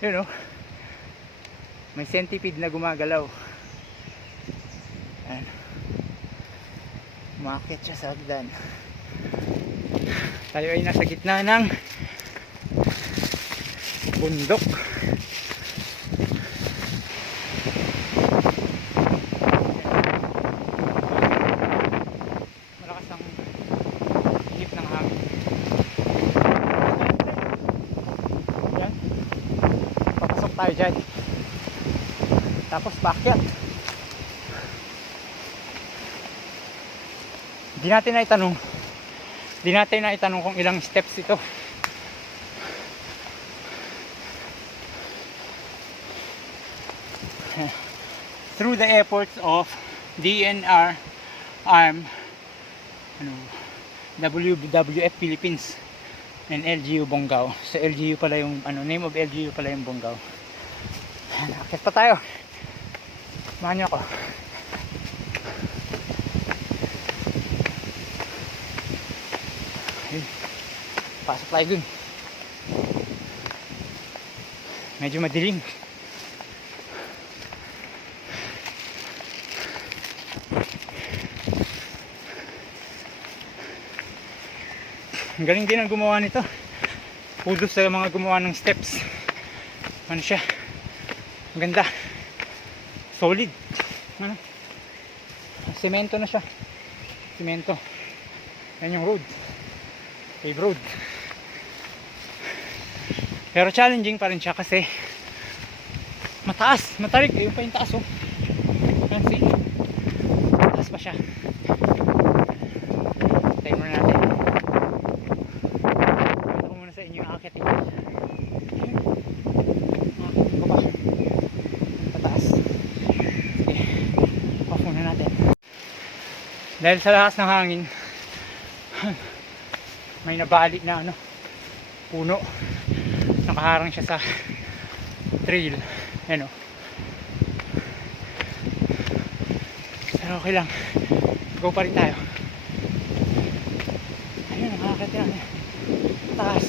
Yun, oh. May centipede na gumagalaw. Ayan. Umakyat siya sa hagdan. Tayo ay nasa gitna ng bundok. Malakas ang ihip ng hangin. Ayan. Papasok tayo dyan. Tapos paakyat. Di natin na itanong kung ilang steps ito. Through the efforts of DNR arm, WWF Philippines and LGU Bonggao. So LGU pala yung name of LGU pala yung Bonggao. Akit pa tayo. Samahan niyo ako. Ayun. Pasok tayo dun. Medyo madilim. Ang galing din ang gumawa nito. Kudos sa mga gumawa ng steps. Ano siya? Ang ganda. Solid. Ano? Semento na siya. Semento. Yan yung road. Pave road. Pero challenging pa rin siya kasi mataas. Matarik. Ayun pa yung taas, oh. Yan, see? Mataas pa siya. Tayo muna natin. Ito ko muna sa inyo yung akit. Dahil sa lakas ng hangin, may nabali na puno. Nakaharang siya sa trail. Ayan, oh. Pero okay lang. Go pa rin tayo. Ayun, nakakit yan. Taas.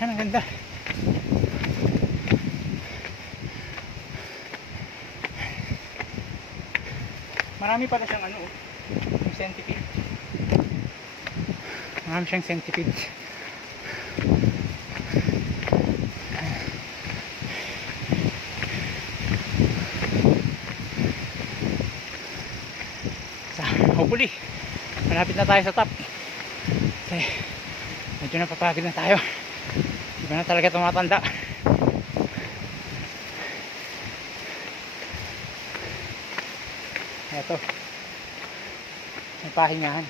Ayan, ang ganda. Marami pala siyang yung centipede. Marami siyang centipede. So, hopefully, malapit na tayo sa top. Kasi, medyo napapagod na tayo. Di ba na talaga tumatanda? Eto, may pahingahan.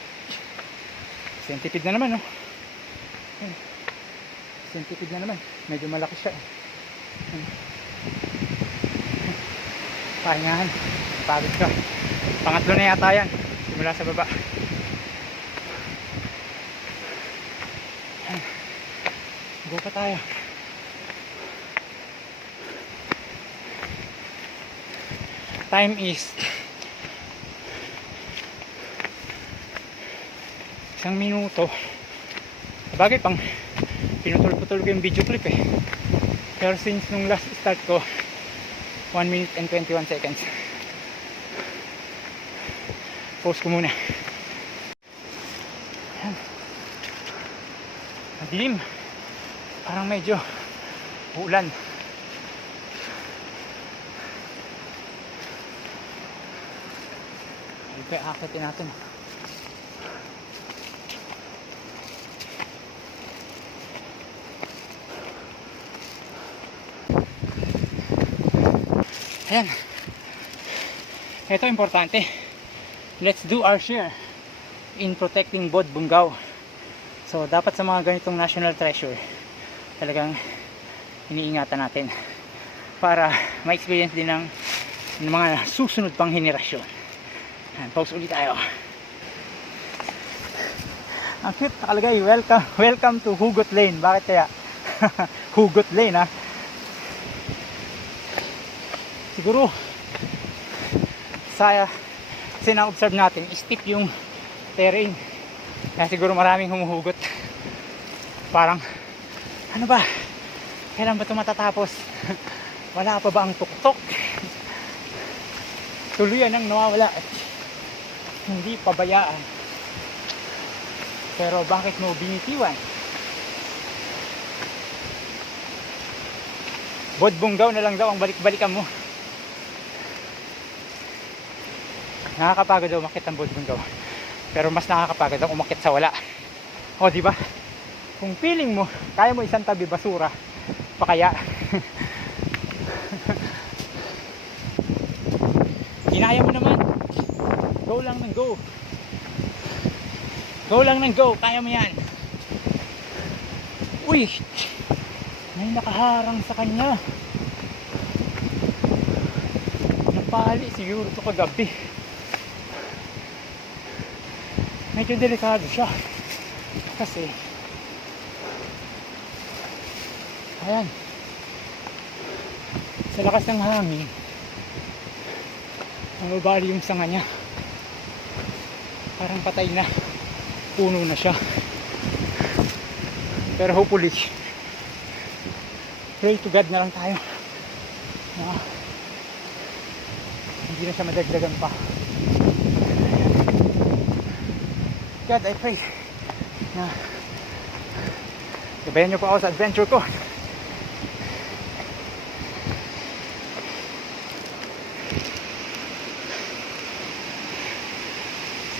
Centipede na naman, oh. Centipede na naman. Medyo malaki siya, pahingahan. Pagod ka. Pangatlo na yata yan simula sa baba. Go pa tayo. Time is 1 minuto. Bagay pang pinutol-putol ko yung video clip Pero since nung last start ko 1 minute and 21 seconds. Pause ko muna. Madilim. Parang medyo ulan. Okay, akitin natin. Ayan. Ito importante. Let's do our share in protecting Bod Bonggao. So dapat sa mga ganitong national treasure talagang iniingatan natin para ma-experience din ng mga susunod pang henerasyon. Pause ulit tayo. Ang cute nakalagay, welcome to Hugot Lane. Bakit kaya? Hugot Lane, ha? Siguro kasi na-observe natin, steep yung terrain. Kaya siguro maraming humuhugot. Parang, ano ba? Kailan ba ito matatapos? Wala pa ba ang tuktok? Tuluyan ang nawawala at hindi pabayaan. Pero bakit mo binitiwan? Bodbunggaw na lang daw ang balik-balikan mo. Nakakapagod daw umakyat ang Bodbunggaw. Pero mas nakakapagod ang umakyat sa wala. O di ba? Kung feeling mo kaya mo isang tabi basura, pa kaya? Kinaya mo naman. Go lang ng go. Go lang ng go. Kaya mo yan. Uy, may nakaharang sa kanya. Napali siguro ito kagabi. Medyo delikado siya. Kasi ayan, sa lakas ng hangin umabali yung sanga niya. Parang patay na. Puno na siya. Pero hopefully pray to God na lang tayo na hindi na siya madagdagan pa. God, I pray na gabayan niyo po ako sa adventure ko.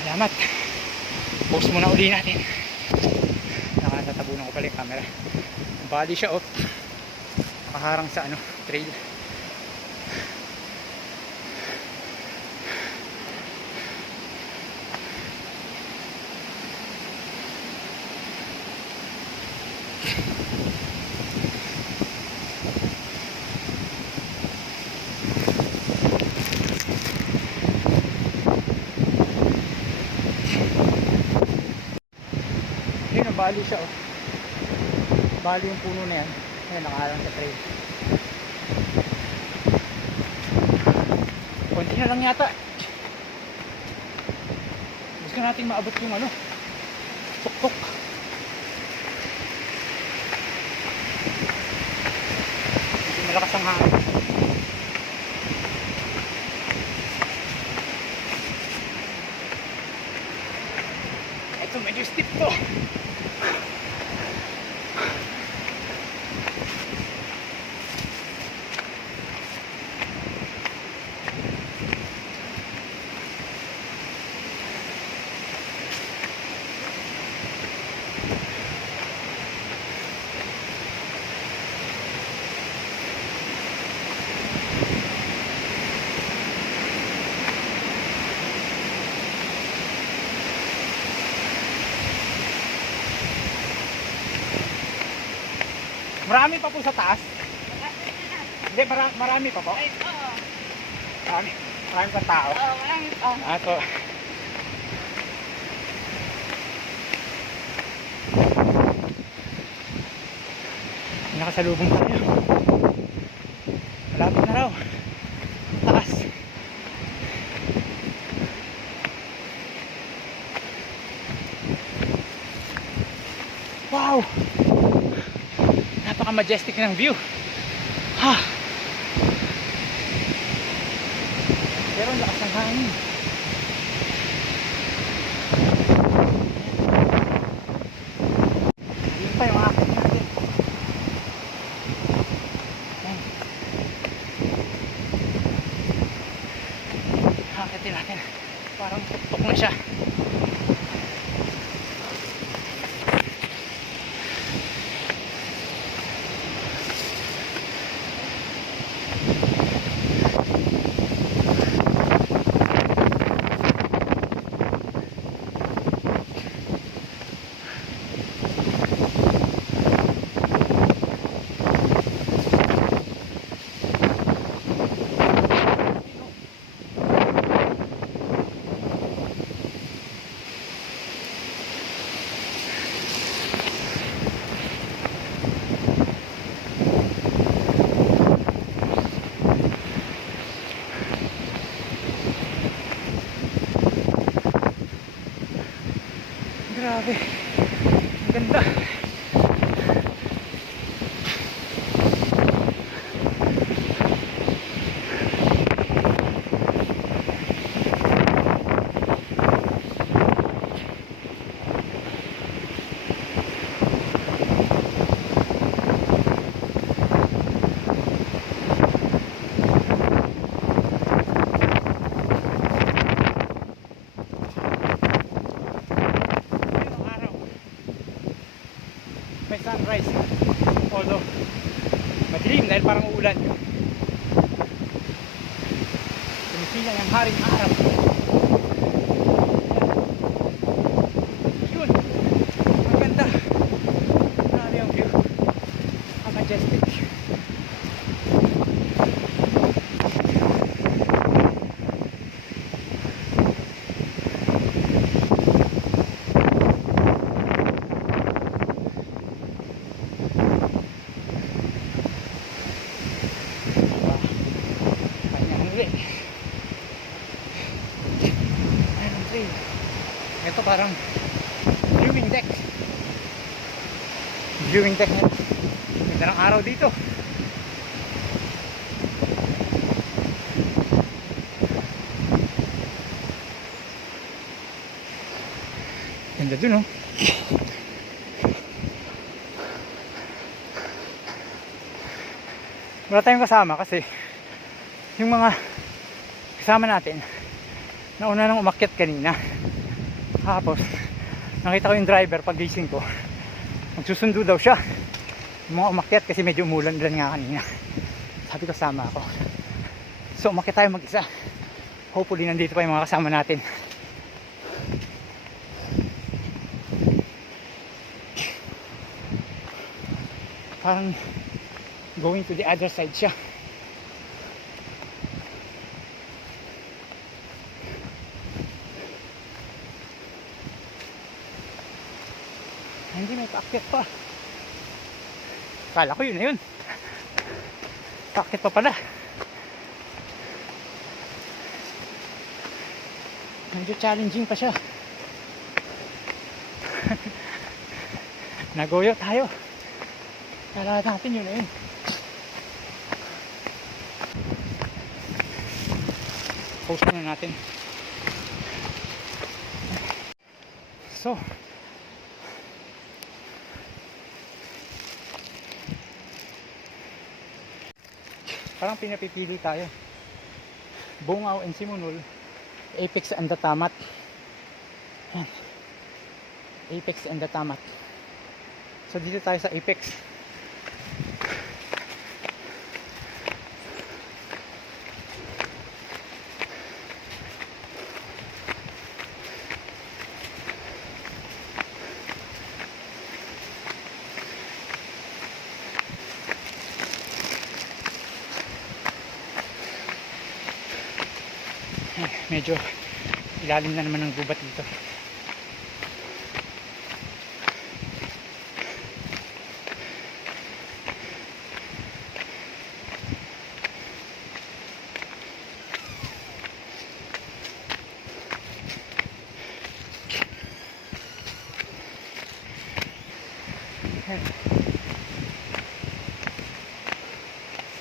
Salamat. Post muna uli natin. Nakatatabunan ko pala yung camera. Bali siya, oh. Nakaharang sa trail. Bali siya, oh. Bali yung puno na yan. Ayan, nakaharang sa trail. Konti na lang yata. Gusto natin maabot yung tuktok. Hindi malakas ang hangin. Ito medyo steep to. Marami pa po sa taas. Hindi, marami pa po. Ay, oo. Marami pa tao. Oo, marami pa. Ato. Nakasalubong tayo. Malapit na raw. Taas. Wow! Napaka-majestic ng view. Ha! Pero ang lakas ng hangin. Yun pa yung akit natin. Ayan. Akitin natin. Parang tuktok na siya. Grabe. Ang ganda. may sunrise. Although madilim dahil parang uulan. Sumisilang ang haring araw. Yun, ang ganda. Grabe ang view. Ang majestic. Ito parang viewing deck. Viewing deck nito. Ganda ng araw dito. Ganda dun, oh. Wala tayong kasama kasi yung mga kasama natin nauna nang umakyat kanina. Tapos nakita ko yung driver pag gising ko, magsusundo daw siya yung mga umakyat kasi medyo umulan nga kanina. Sabi ko sama ako, so umakyat tayo mag-isa. Hopefully nandito pa yung mga kasama natin. Parang going to the other side siya. Hindi, may paakyat pa. Kala ko yun na yun. Paakyat pa pala. Medyo challenging pa siya. Nagoyo tayo. Kala natin yun na yun. Post na natin. So parang pinapipili tayo. Bungao and Simunul, Apex and Datamat. Apex and Datamat. So dito tayo sa Apex. Medyo ilalim na naman ng gubat dito.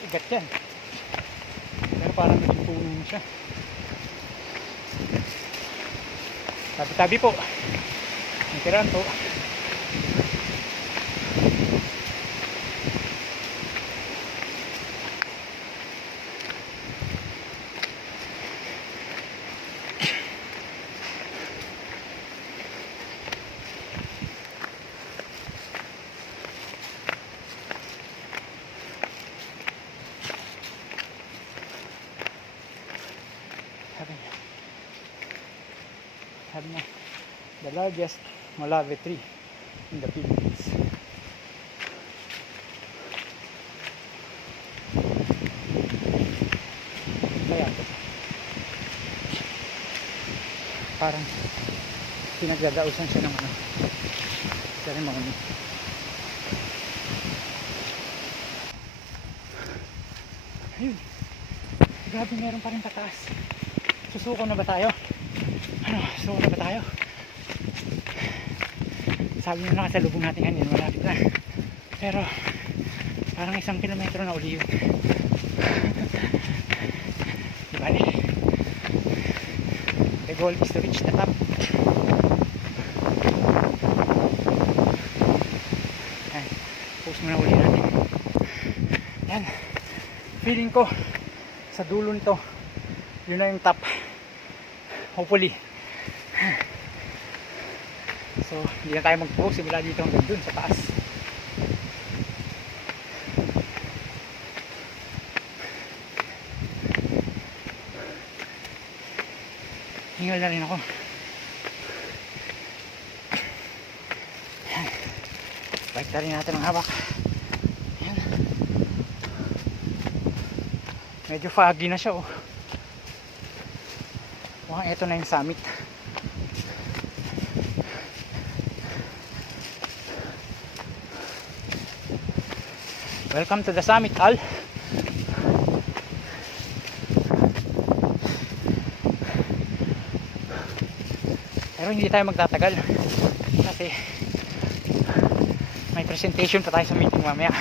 Igat yan. Pero parang naging puno siya. Tabi-tabi po. Ang tirahan po. Sabi niya, the largest Malave tree in the Philippines. Kaya ito, parang pinagdadausan siya ng ceremony. Ayun, grabe, meron pa rin pataas. Susuko na ba tayo? Susuko na ba tayo? Sabi nyo nakasalubong natin kanina, malapit na. Pero parang 1 kilometro na uli yun. Diba? The goal is to reach the top. Ayan, post muna uli natin. Yan, feeling ko sa dulo nito, yun na yung top. Hopefully. So hindi na tayo mag-post simula dito hanggang dun sa taas. Hingal na rin ako. Balik na rin natin ang hawak. Ayan. Medyo foggy na siya, oh. Mukhang ito na yung summit. Welcome to the summit, Al. Pero hindi tayo magtatagal kasi may presentation pa tayo sa meeting mamaya.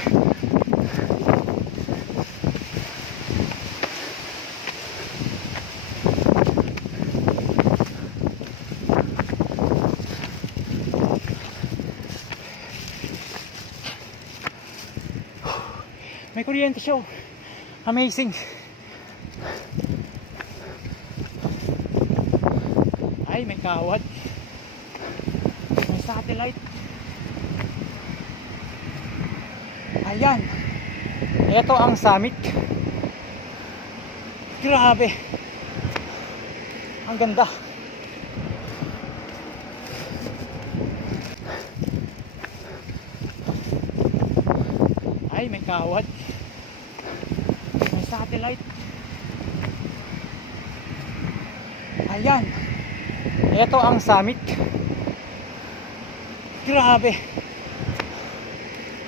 May kuryente siya, oh. Amazing. Ay, may kawad. May satellite. Ayan. Ito ang summit. Grabe. Ang ganda. Ay, may kawad. May satellite. Ayan. Ito ang summit. Grabe.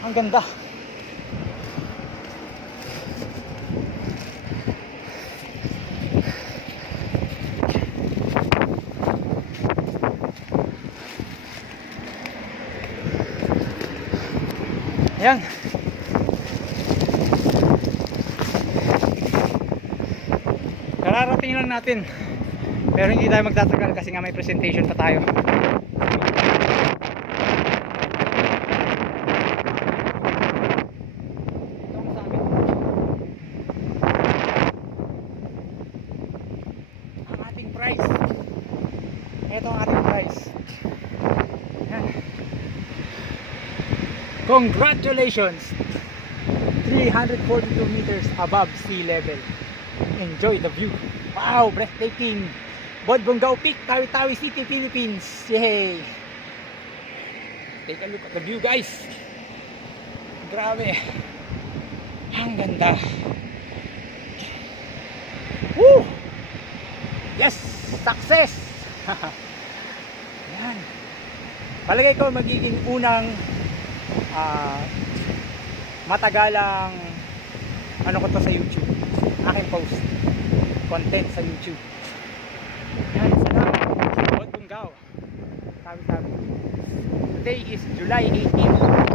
Ang ganda. Ayan. Kararating lang natin. Pero hindi tayo magtatagal kasi nga may presentation pa tayo. Ang ating prize. Ito ang ating prize. Ayan. Congratulations! 342 meters above sea level. Enjoy the view. Wow, breathtaking. Bodbonggao Peak, Tawi-Tawi City, Philippines. Yay! Take a look at the view, guys. Grabe. Ang ganda. Woo! Yes! Success! Yan. Palagay ko magiging unang matagalang ano ko to sa YouTube. Aking post. Content sa YouTube. Yan, salamat. Bodbonggao. Tawi-Tawi. Today is July 18.